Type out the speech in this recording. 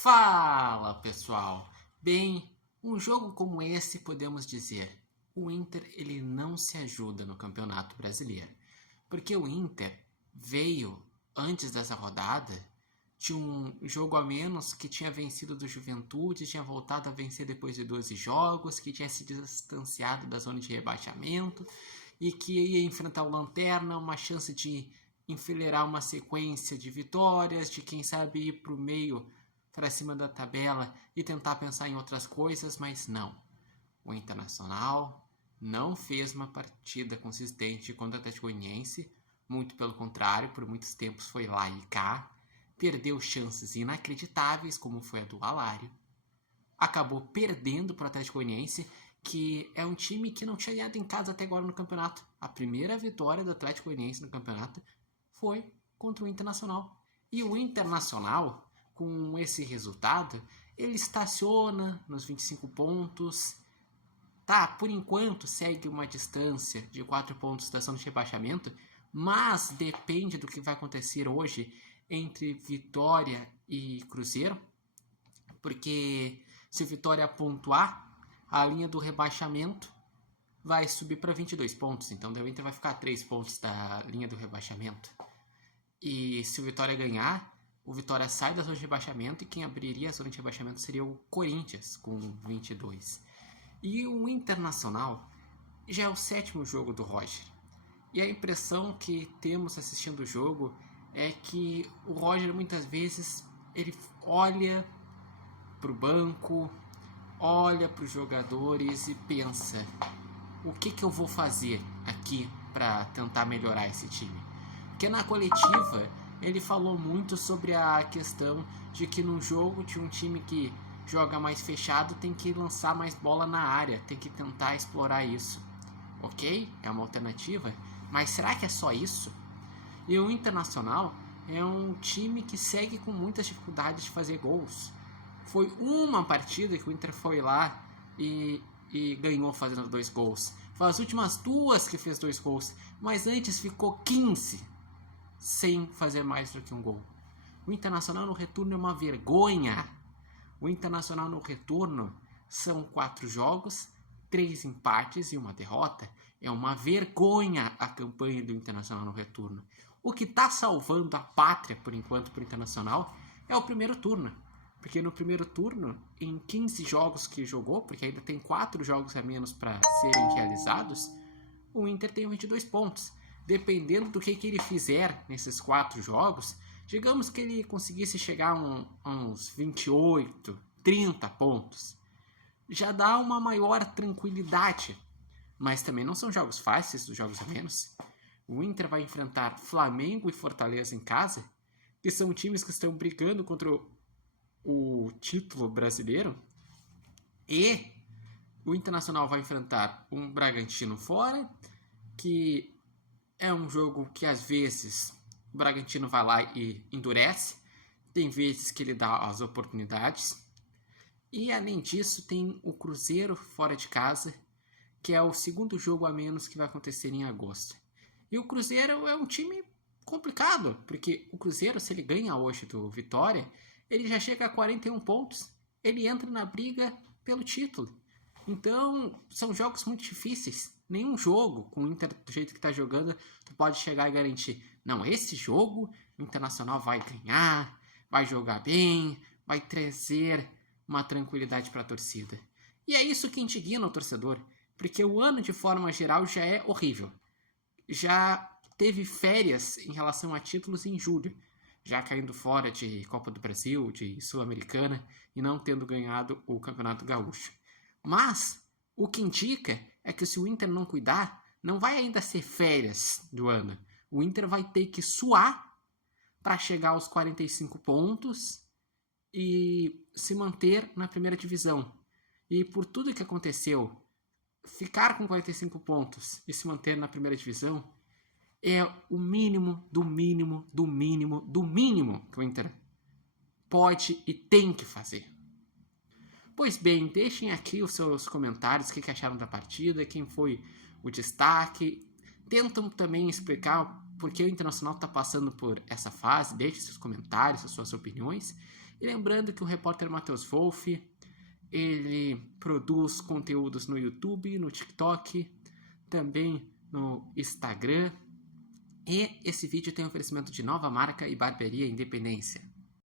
Fala, pessoal! Bem, um jogo como esse podemos dizer, o Inter ele não se ajuda no Campeonato Brasileiro, porque o Inter veio antes dessa rodada de um jogo a menos que tinha vencido do Juventude, tinha voltado a vencer depois de 12 jogos, que tinha se distanciado da zona de rebaixamento e que ia enfrentar o Lanterna, uma chance de enfileirar uma sequência de vitórias, de quem sabe ir para o meio, para cima da tabela e tentar pensar em outras coisas, mas não. O Internacional não fez uma partida consistente contra o Atlético Goianiense, muito pelo contrário, por muitos tempos foi lá e cá, perdeu chances inacreditáveis, como foi a do Alário, acabou perdendo para o Atlético Goianiense, que é um time que não tinha ganhado em casa até agora no campeonato. A primeira vitória do Atlético Goianiense no campeonato foi contra o Internacional. E o Internacional, com esse resultado, ele estaciona nos 25 pontos. Tá, por enquanto segue uma distância de 4 pontos da zona de rebaixamento, mas depende do que vai acontecer hoje entre Vitória e Cruzeiro, porque se o Vitória pontuar, a linha do rebaixamento vai subir para 22 pontos, então o Inter vai ficar a 3 pontos da linha do rebaixamento. E se o Vitória ganhar, o Vitória sai da zona de rebaixamento e quem abriria a zona de rebaixamento seria o Corinthians, com 22. E o Internacional já é o 7º jogo do Roger. E a impressão que temos assistindo o jogo é que o Roger muitas vezes ele olha para o banco, olha para os jogadores e pensa: o que eu vou fazer aqui para tentar melhorar esse time? Porque na coletiva ele falou muito sobre a questão de que num jogo de um time que joga mais fechado tem que lançar mais bola na área, tem que tentar explorar isso. Ok, é uma alternativa, mas será que é só isso? E o Internacional é um time que segue com muitas dificuldades de fazer gols. Foi uma partida que o Inter foi lá e ganhou fazendo 2 gols. Foi as últimas 2 que fez 2 gols, mas antes ficou 15 sem fazer mais do que um gol. O Internacional no retorno é uma vergonha. O Internacional no retorno são 4 jogos, 3 empates e uma derrota. É uma vergonha a campanha do Internacional no retorno. O que está salvando a pátria, por enquanto, para o Internacional é o primeiro turno. Porque no primeiro turno, em 15 jogos que jogou, porque ainda tem 4 jogos a menos para serem realizados, o Inter tem 22 pontos. Dependendo do que ele fizer nesses 4 jogos, digamos que ele conseguisse chegar a uns 28, 30 pontos. Já dá uma maior tranquilidade. Mas também não são jogos fáceis, dos jogos a menos. O Inter vai enfrentar Flamengo e Fortaleza em casa, que são times que estão brigando contra o título brasileiro. E o Internacional vai enfrentar um Bragantino fora, que é um jogo que às vezes o Bragantino vai lá e endurece, tem vezes que ele dá as oportunidades. E além disso tem o Cruzeiro fora de casa, que é o segundo jogo a menos que vai acontecer em agosto. E o Cruzeiro é um time complicado, porque o Cruzeiro, se ele ganha hoje do Vitória, ele já chega a 41 pontos, ele entra na briga pelo título. Então, são jogos muito difíceis. Nenhum jogo, com o Inter do jeito que está jogando, tu pode chegar e garantir: não, esse jogo o Internacional vai ganhar, vai jogar bem, vai trazer uma tranquilidade para a torcida. E é isso que indigna o torcedor, porque o ano, de forma geral, já é horrível. Já teve férias em relação a títulos em julho, já caindo fora de Copa do Brasil, de Sul-Americana e não tendo ganhado o Campeonato Gaúcho. Mas o que indica é que se o Inter não cuidar, não vai ainda ser férias do ano. O Inter vai ter que suar para chegar aos 45 pontos e se manter na primeira divisão. E por tudo que aconteceu, ficar com 45 pontos e se manter na primeira divisão é o mínimo do mínimo do mínimo do mínimo que o Inter pode e tem que fazer. Pois bem, deixem aqui os seus comentários, o que acharam da partida, quem foi o destaque. Tentam também explicar por que o Internacional está passando por essa fase, deixem seus comentários, suas opiniões. E lembrando que o repórter Matheus Wolff, ele produz conteúdos no YouTube, no TikTok, também no Instagram. E esse vídeo tem oferecimento de Nova Marca e Barbearia Independência.